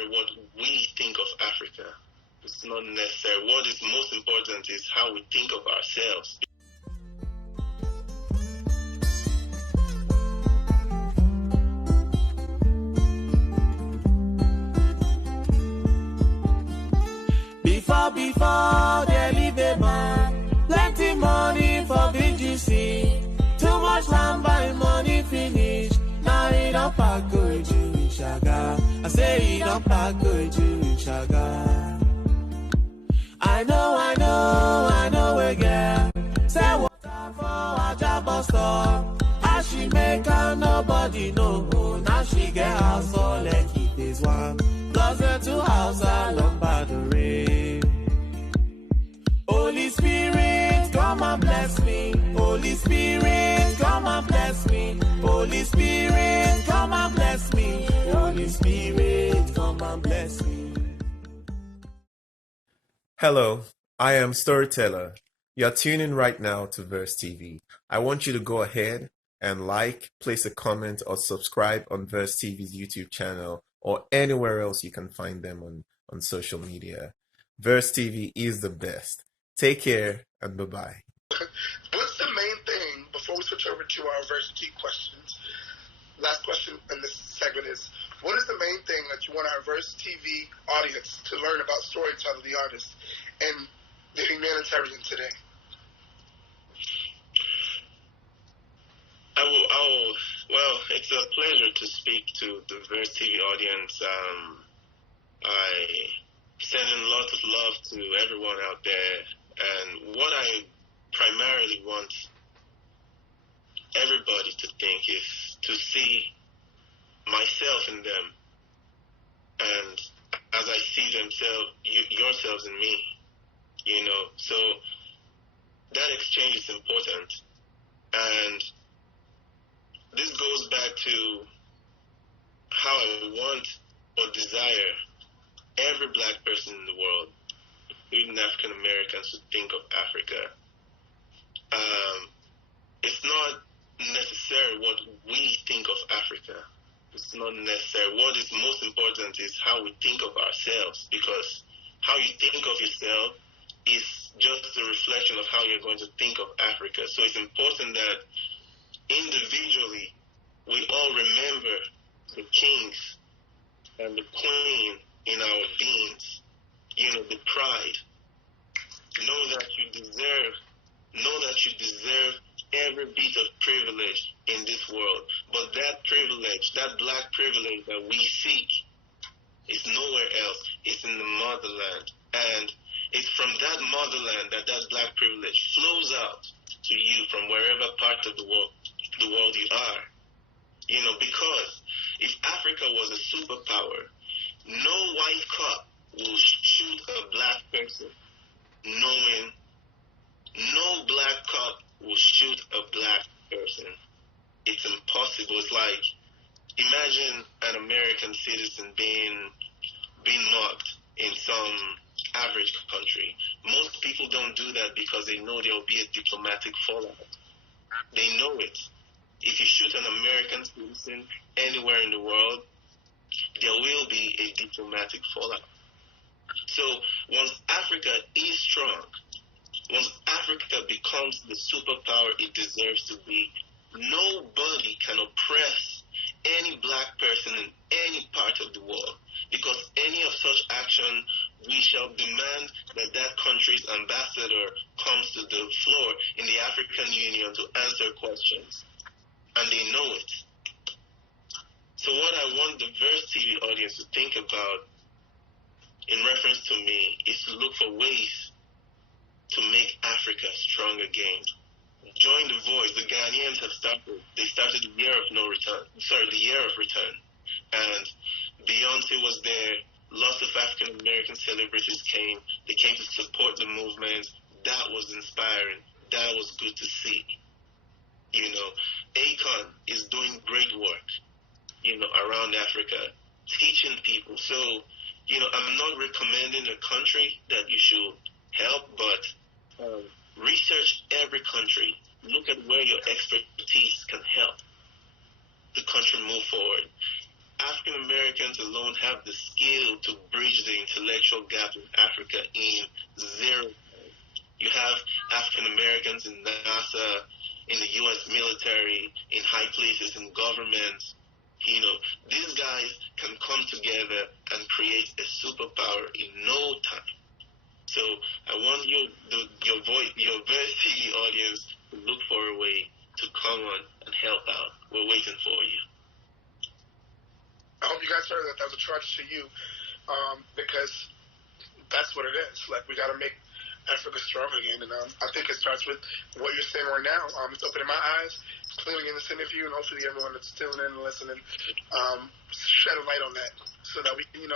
necessarily what we think of Africa. It's not necessary. What is most important is how we think of ourselves. Before they leave a man, plenty money for VGC. Too much land by money finish. Now he don't pack go you in Shaga. I say he don't pack go you in Shaga. I know again. Say what for a job or store. As she make her nobody know. Now she get house all like it is one. Cause the two house along by the rain. Holy Spirit, come and bless me. Holy Spirit, come and bless me. Holy Spirit, come and bless me. Holy Spirit, come and bless me. Hello, I am StoryTeller. You're tuning right now to Verse TV. I want you to go ahead and like, place a comment, or subscribe on Verse TV's YouTube channel or anywhere else you can find them on social media. Verse TV is the best. Take care and bye-bye. What's the main thing, before we switch over to our Verse T questions, last question in this segment is, what is the main thing that you want our Verse TV audience to learn about StoryTeller, the artist, and the humanitarian today? Well, it's a pleasure to speak to the Verse TV audience. I sending lots of love to everyone out there, and what I primarily want everybody to think is to see myself in them, and as I see yourselves in me, so that exchange is important. And this goes back to how I want or desire every black person in the world, even African Americans, to think of Africa. It's not necessarily what we think of Africa. It's not necessary. What is most important is how we think of ourselves, because how you think of yourself is just a reflection of how you're going to think of Africa. So it's important that individually we all remember the kings and the queen in our beings, the pride. Know that you deserve every bit of privilege in this world. But that privilege, that black privilege that we seek, is nowhere else. It's in the motherland. And it's from that motherland that black privilege flows out to you from wherever part of the world you are. Because if Africa was a superpower, no white cop will shoot a black person knowing no black cop will shoot a black person. It's impossible. It's like, imagine an American citizen being mugged in some average country. Most people don't do that because they know there will be a diplomatic fallout. They know it. If you shoot an American citizen anywhere in the world, there will be a diplomatic fallout. So once Africa is strong, once Africa becomes the superpower it deserves to be, nobody can oppress any black person in any part of the world. Because any of such action, we shall demand that country's ambassador comes to the floor in the African Union to answer questions. And they know it. So what I want the Verse TV audience to think about in reference to me is to look for ways to make Africa strong again. Join the voice. The Ghanaians have started. They started the year of return. And Beyonce was there. Lots of African American celebrities came. They came to support the movement. That was inspiring. That was good to see. Akon is doing great work, around Africa, teaching people. So, I'm not recommending a country that you should help, but research every country. Look at where your expertise can help the country move forward. African Americans alone have the skill to bridge the intellectual gap in Africa in zero. You have African Americans in NASA, in the U.S. military, in high places in government. These guys can come together and create a superpower in no time. So I want your Verse TV audience to look for a way to come on and help out. We're waiting for you. I hope you guys heard that. That was a charge to you, because that's what it is. Like, we got to make Africa strong again, and I think it starts with what you're saying right now. It's opening my eyes, clearly in this interview, and hopefully everyone that's tuning in and listening shed a light on that, so that we can,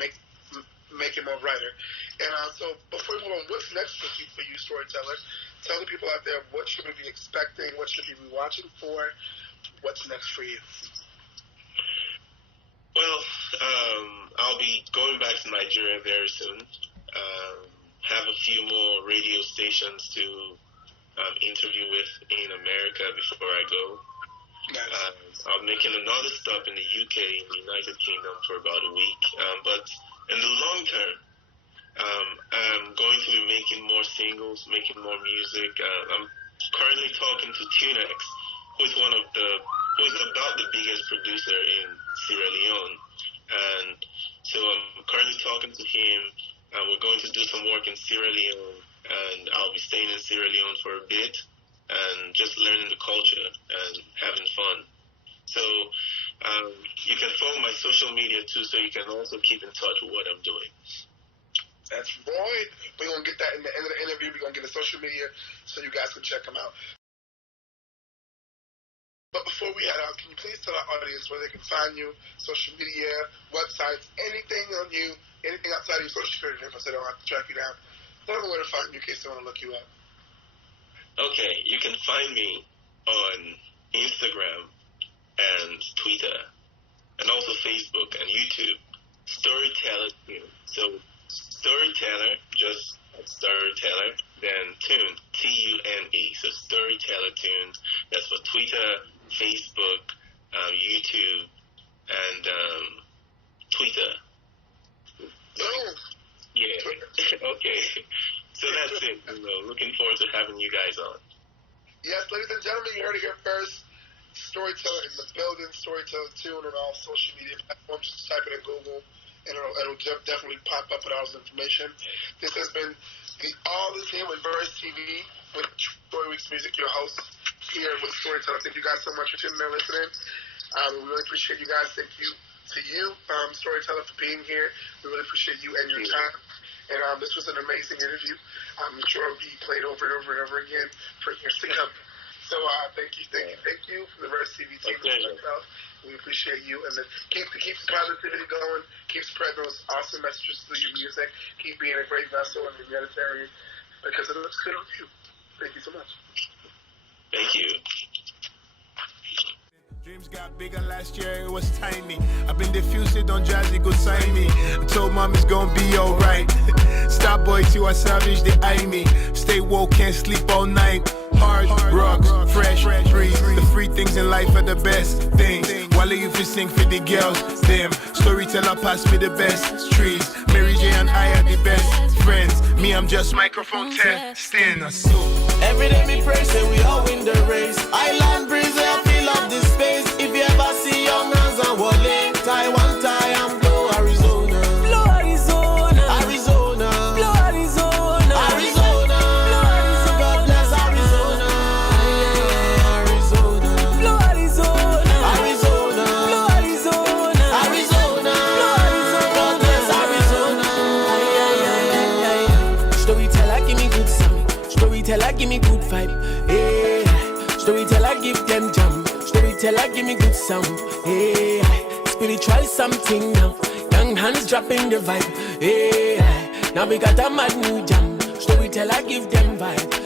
make it more brighter. And so before we move on, what's next for you, Storyteller? Tell the people out there what should we be expecting, what should we be watching for, what's next for you? Well, I'll be going back to Nigeria very soon. Have a few more radio stations to interview with in America before I go. Nice. I'm making another stop in the UK, in the United Kingdom, for about a week. But in the long term, I'm going to be making more singles, making more music. I'm currently talking to Tunex, who is about the biggest producer in Sierra Leone. And so I'm currently talking to him. We're going to do some work in Sierra Leone, and I'll be staying in Sierra Leone for a bit and just learning the culture and having fun. So you can follow my social media too, so you can also keep in touch with what I'm doing. That's right. We're going to get that in the end of the interview. We're going to get the social media so you guys can check them out. But before we head out, can you please tell our audience where they can find you, social media, websites, anything on you, anything outside of your social security number so they don't have to track you down. Tell them where to find you in case they want to look you up. Okay, you can find me on Instagram and Twitter, and also Facebook and YouTube. StoryTeller Tune. So StoryTeller, just StoryTeller, then Tune, Tune. So StoryTeller Tunes. That's for Twitter, Facebook, YouTube, and Twitter. Oh. Yeah. Okay. So that's it. Looking forward to having you guys on. Yes, ladies and gentlemen, you heard it here first. Storyteller in the building, Storyteller Tune on all social media platforms. Just type it in Google, and it'll definitely pop up with all this information. This has been All This Here with Verse TV with Troy Weeks Music, your host here with Storyteller. Thank you guys so much for tuning in and listening. We really appreciate you guys. Thank you to you, Storyteller, for being here. We really appreciate you and your time. And this was an amazing interview. I'm sure it'll be played over and over and over again for years to come. So thank you from the Verse TV team. We appreciate you, and keep the positivity going. Keep spreading those awesome messages through your music. Keep being a great vessel in the humanitarian, because it looks good on you. Thank you so much. Thank you. Dreams got bigger last year, it was tiny. I've been diffused, don't jazzy, go sign me. I told mom it's gonna be alright. Star boy, you are savage, they eye me. Stay woke, can't sleep all night. Hard rocks, fresh breeze. The free things in life are the best things. While you fi sing for the girls, them. Storyteller pass me the best trees. Mary J and I are the best friends. Me, I'm just microphone testing. Every day me pray, say we all win the race. Island breeze, I feel up this space. If you ever see young hands and Wale, Taiwan, and blow Arizona. Blow Arizona. Arizona. Blow Arizona. Arizona. Blow Arizona. God bless Arizona. Arizona. Blow Arizona. Arizona. Blow Arizona. Arizona. Blow Arizona. God bless Arizona. Storyteller, give me good sound. Storyteller, give me good vibe. Hey. Storyteller, give them jam. Storyteller, give me good sound. Hey. Spiritual something now. Young hands dropping the vibe. Hey. Now we got a mad new jam. Storyteller, give them vibe.